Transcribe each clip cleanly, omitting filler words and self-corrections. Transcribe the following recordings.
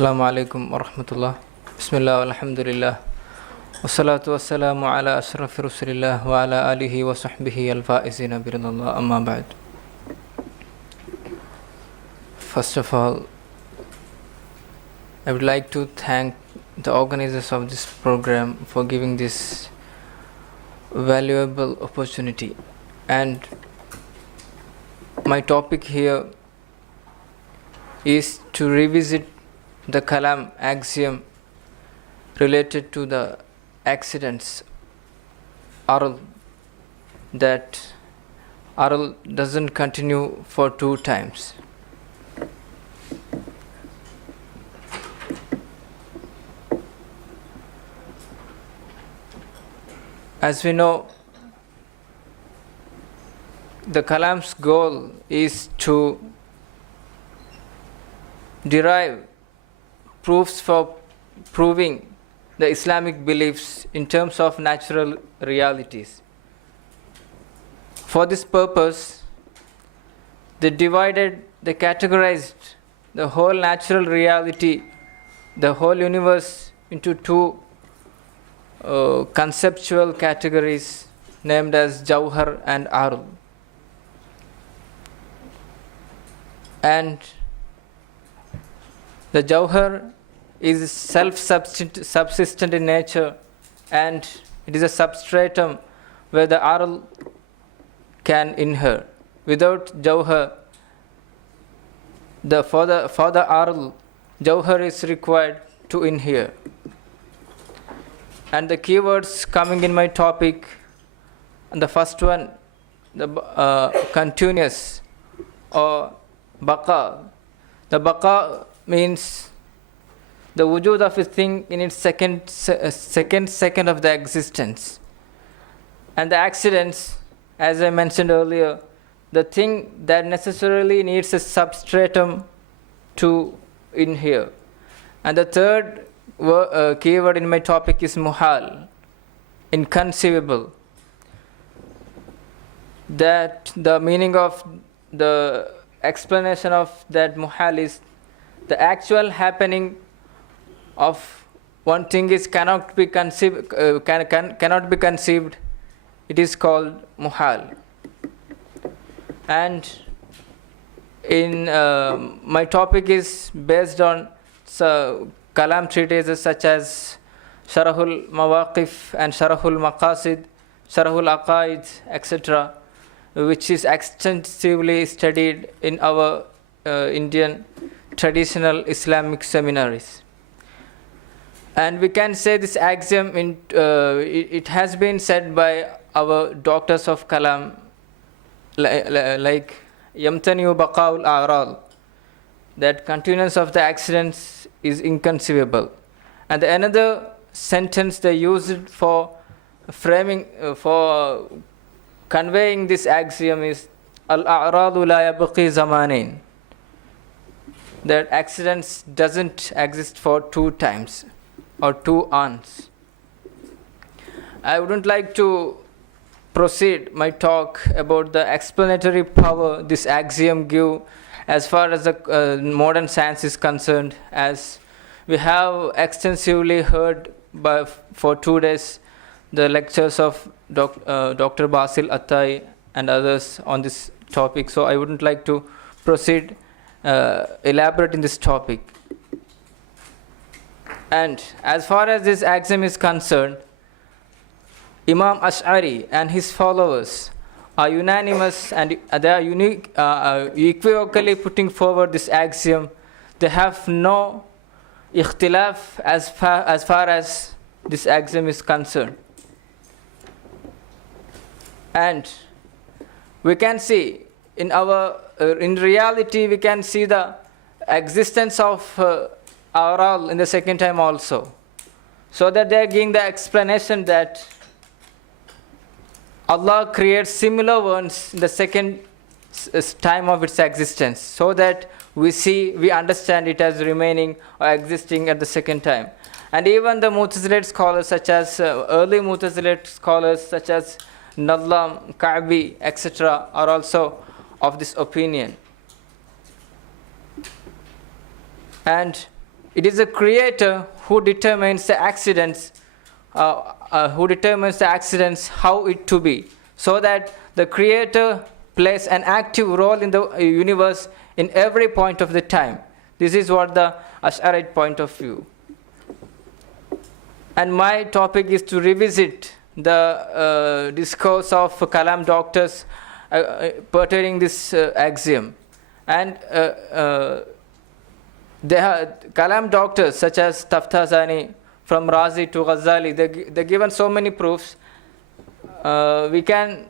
Assalamu alaikum wa rahmatullah. Bismillah walhamdulillah. Wassalatu wassalamu ala ashrafi rasulillah wa ala alihi wa sahbihi al-faizina biridallah amma ba'd. First of all, I would like to thank the organizers of this program for giving this valuable opportunity. And my topic here is to revisit the Kalam axiom related to the accidents Aral, that Aral doesn't continue for two times. As we know, the Kalam's goal is to derive proofs for proving the Islamic beliefs in terms of natural realities. For this purpose, they categorized the whole natural reality, the whole universe, into two conceptual categories named as Jawhar and Arul. And the Jawhar is self-subsistent in nature, and it is a substratum where the Aral can inhere. Without Jawhar, for the Aral, Jawhar is required to inhere. And the keywords coming in my topic, and the first one, the continuous or baqa. The baqa means the wujud of a thing in its second of the existence. And the accidents, as I mentioned earlier, the thing that necessarily needs a substratum to inhere. And the third keyword in my topic is muhal, inconceivable. That the meaning of the explanation of that muhal is the actual happening of one thing is cannot be conceived. It is called muhal. And in my topic is based on Kalam treatises such as Sharahul Mawaqif and Sharahul Maqasid, Sharahul Aqaid, etc., which is extensively studied in our Indian traditional Islamic seminaries. And we can say this axiom, it has been said by our doctors of Kalam, like Yamtaniu Baqaul A'ral, that continuance of the accidents is inconceivable. And another sentence they used for framing, for conveying this axiom is Al-A'radu la yabqi zamanin, that accidents doesn't exist for two times or two aunts. I wouldn't like to proceed my talk about the explanatory power this axiom give as far as the modern science is concerned, as we have extensively heard for 2 days the lectures of Dr. Basil Attai and others on this topic. So I wouldn't like to proceed elaborate in this topic. And as far as this axiom is concerned, Imam Ash'ari and his followers are unanimous, and they are equivocally putting forward this axiom. They have no ikhtilaf as far as this axiom is concerned. And we can see in reality we can see the existence of Aural in the second time also, so that they are giving the explanation that Allah creates similar ones in the second time of its existence, so that we understand it as remaining or existing at the second time. And even the Mu'tazilite scholars, such as early Mu'tazilite scholars such as Nadlam, Ka'bi, etc., are also of this opinion. And it is the creator who determines the accidents, how it to be, so that the creator plays an active role in the universe in every point of the time. This is what the Ash'arite point of view. And my topic is to revisit the discourse of Kalam doctors pertaining this axiom. And Kalam doctors such as Taftazani, from Razi to Ghazali, they given so many proofs. We can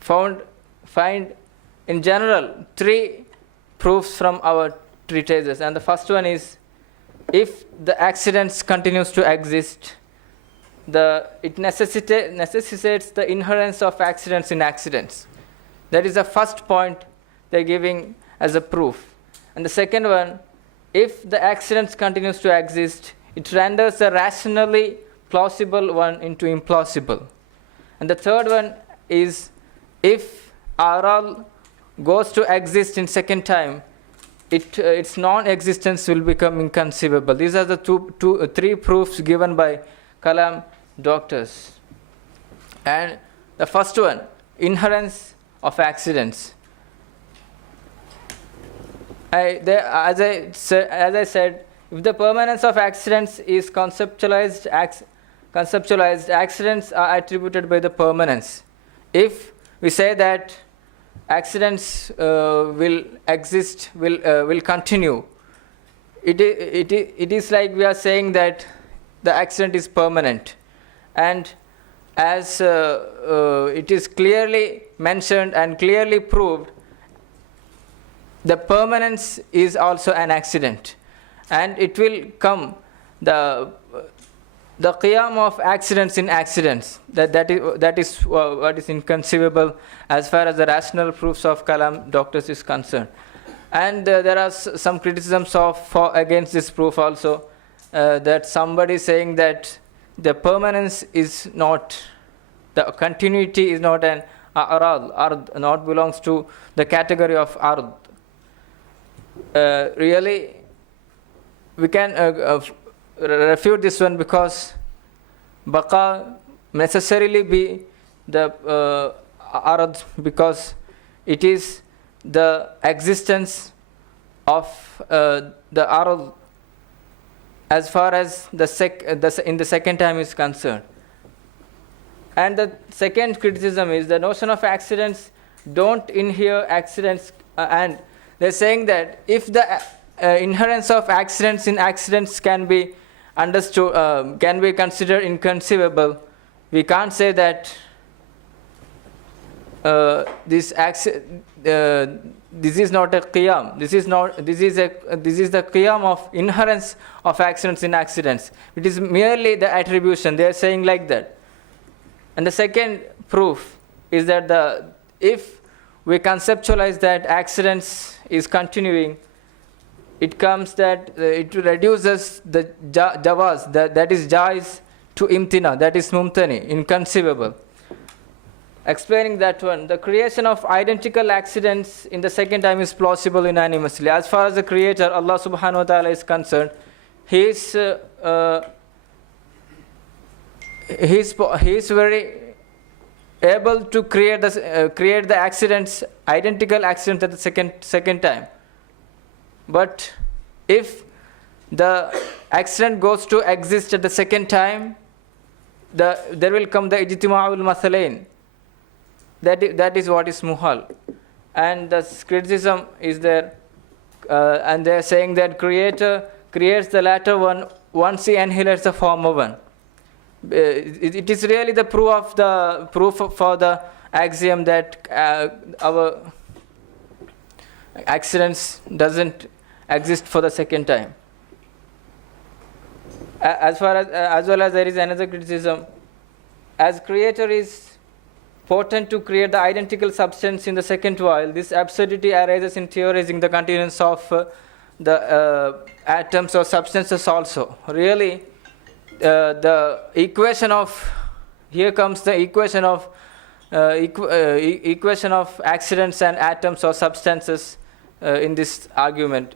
find in general 3 proofs from our treatises. And the first one is, if the accidents continues to exist, it necessitates the inherence of accidents in accidents. That is the first point they're giving as a proof. And the second one, if the accidents continues to exist, it renders a rationally plausible one into implausible. And the third one is, if Aral goes to exist in second time, its non-existence will become inconceivable. These are the 3 proofs given by Kalam doctors. And the first one, inherence of accidents. As I said, if the permanence of accidents is conceptualized, accidents are attributed by the permanence. If we say that accidents will exist, will continue, it is like we are saying that the accident is permanent. And as it is clearly mentioned and clearly proved, the permanence is also an accident, and it will come the qiyam of accidents in accidents. That is what is inconceivable as far as the rational proofs of Kalam doctors is concerned. And there are some criticisms against this proof also, that somebody saying that the permanence is not, the continuity is not an ard, not belongs to the category of ard. Really, we can refute this one, because baqa necessarily be the ard, because it is the existence of the ard as far as in the second time is concerned. And the second criticism is the notion of accidents don't inhere accidents, and they're saying that if the inherence of accidents in accidents can be understood, can be considered inconceivable, we can't say that this is not a qiyam. This is the qiyam of inherence of accidents in accidents. It is merely the attribution. They are saying like that. And the second proof is that if we conceptualize that accidents is continuing, it comes that it reduces the jawaz, that is jaiz, to imtina, that is mumtani, inconceivable. Explaining that one, the creation of identical accidents in the second time is plausible unanimously. As far as the creator, Allah subhanahu wa ta'ala, is concerned, he is very able to create the accidents, identical accidents at the second time. But if the accident goes to exist at the second time, there will come the ijtima'ul mathalain. That is what is muhal. And the criticism is there, and they are saying that creator creates the latter one once he annihilates the former one. It is really the proof for the axiom that our accidents doesn't exist for the second time. As well as there is another criticism, as creator is potent to create the identical substance in the second while, this absurdity arises in theorizing the continuance of the atoms or substances also. Really, the equation of, here comes the equation of accidents and atoms or substances in this argument.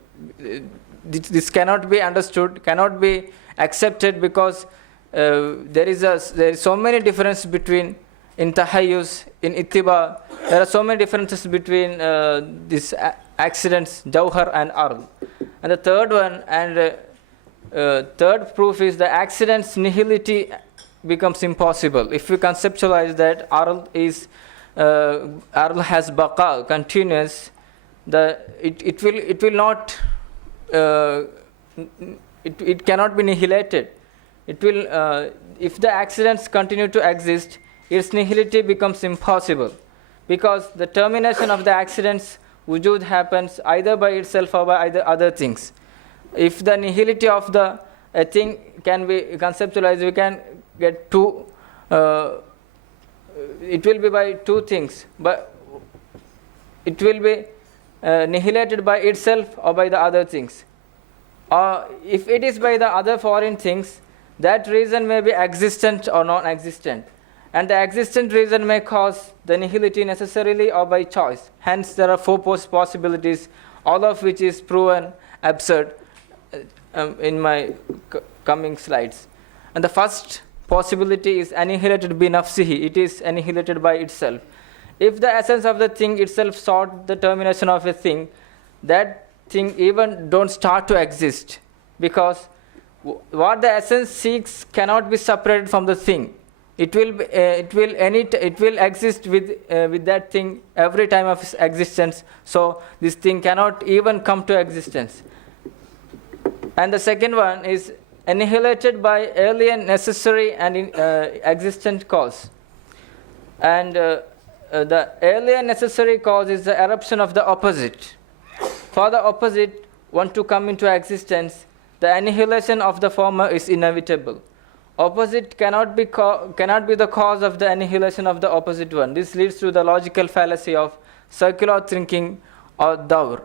this cannot be understood, cannot be accepted, because there is so many differences between in tahayyuz, in ittiba. There are so many differences between these accidents, jawhar and ard. And the third one, and third proof is the accident's nihility becomes impossible. If we conceptualize that ard has baqa, continuous, it will not, it cannot be annihilated. It will, if the accidents continue to exist, its nihility becomes impossible, because the termination of the accidents wujud happens either by itself or by other things. If the nihility of the thing can be conceptualized, we can get two. It will be by two things, but it will be annihilated by itself or by the other things. Or if it is by the other foreign things, that reason may be existent or non-existent, and the existent reason may cause the nihility necessarily or by choice. Hence, there are four possibilities, all of which is proven absurd in my coming slides. And the first possibility is annihilated bi nafsihi. It is annihilated by itself. If the essence of the thing itself sought the termination of a thing, that thing even don't start to exist, because what the essence seeks cannot be separated from the thing. It will exist with that thing every time of its existence. So this thing cannot even come to existence. And the second one is annihilated by alien necessary and existent cause. And the alien necessary cause is the eruption of the opposite. For the opposite one to come into existence, the annihilation of the former is inevitable. Opposite cannot be the cause of the annihilation of the opposite one. This leads to the logical fallacy of circular thinking or dawr.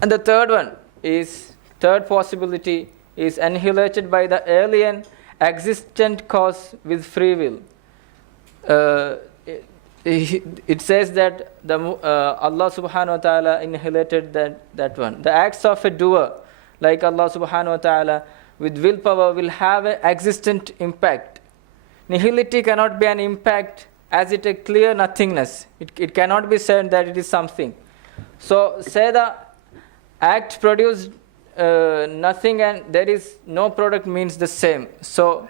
And the third possibility is annihilated by the alien existent cause with free will. It says that Allah subhanahu wa ta'ala annihilated that one. The acts of a doer, like Allah subhanahu wa ta'ala, with willpower will have an existent impact. Nihility cannot be an impact, as it a clear nothingness. It cannot be said that it is something. So say the act produced nothing and there is no product means the same. So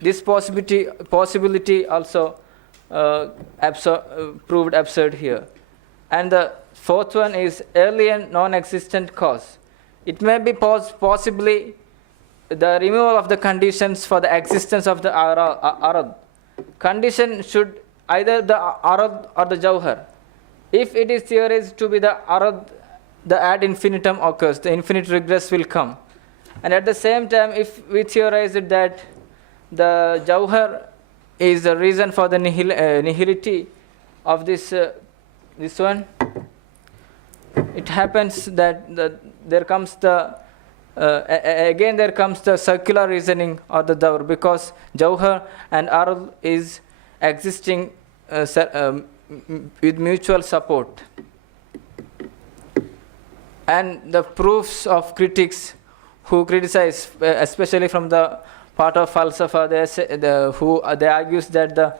this possibility also proved absurd here. And the fourth one is alien non-existent cause. It may be possibly the removal of the conditions for the existence of the arad. Condition should either the arad or the jawhar. If it is theorized to be the arad, the ad infinitum occurs, the infinite regress will come. And at the same time, if we theorize it that the jawhar is the reason for the nihility of this one, it happens that there comes the circular reasoning or the dawr, because jawhar and arad is existing with mutual support. And the proofs of critics who criticize, especially from the part of falsafa, they argues that the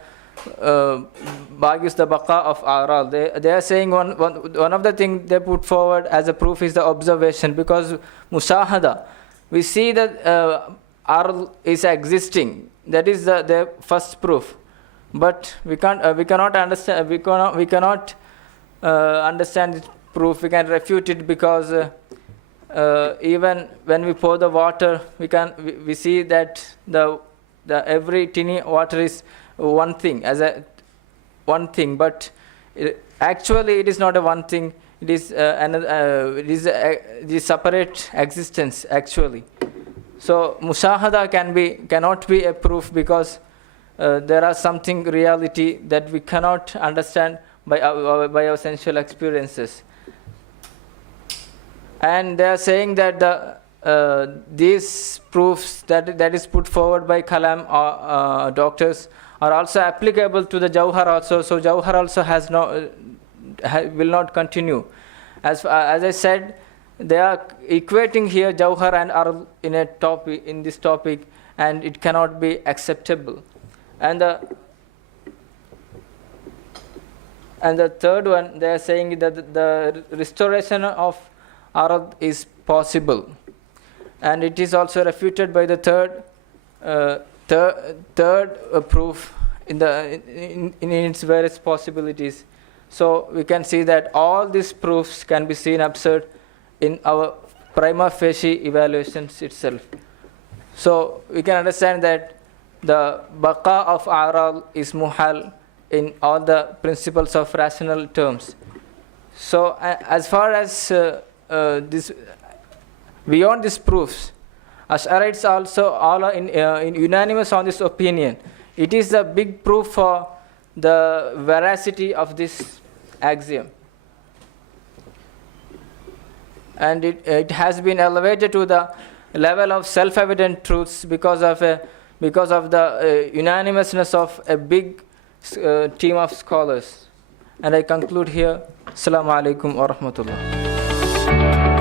baqa of aral. They are saying one of the things they put forward as a proof is the observation, because mushahada, we see that aral is existing. That is the first proof. But we cannot understand this proof. We can refute it, because even when we pour the water, we see that the every tinny water is one thing, but actually it is not a one thing. It is the separate existence actually. So mushahada cannot be a proof, because there are something reality that we cannot understand by our sensual experiences. And they are saying that these proofs that is put forward by Kalam or doctors are also applicable to the jawhar also. So jawhar also will not continue. As I said, they are equating here Jawhar and Ard in a topic, in this topic, and it cannot be acceptable. And the third one, they are saying that the restoration of Ard is possible, and it is also refuted by the third proof in its various possibilities. So we can see that all these proofs can be seen absurd in our prima facie evaluations itself. So we can understand that the baqa of a'rad is muhal in all the principles of rational terms. So as far as this, beyond these proofs, Ash'arites also all are in unanimous on this opinion. It is a big proof for the veracity of this axiom. And it has been elevated to the level of self-evident truths because of the unanimousness of a big team of scholars. And I conclude here. Assalamu alaikum wa rahmatullah.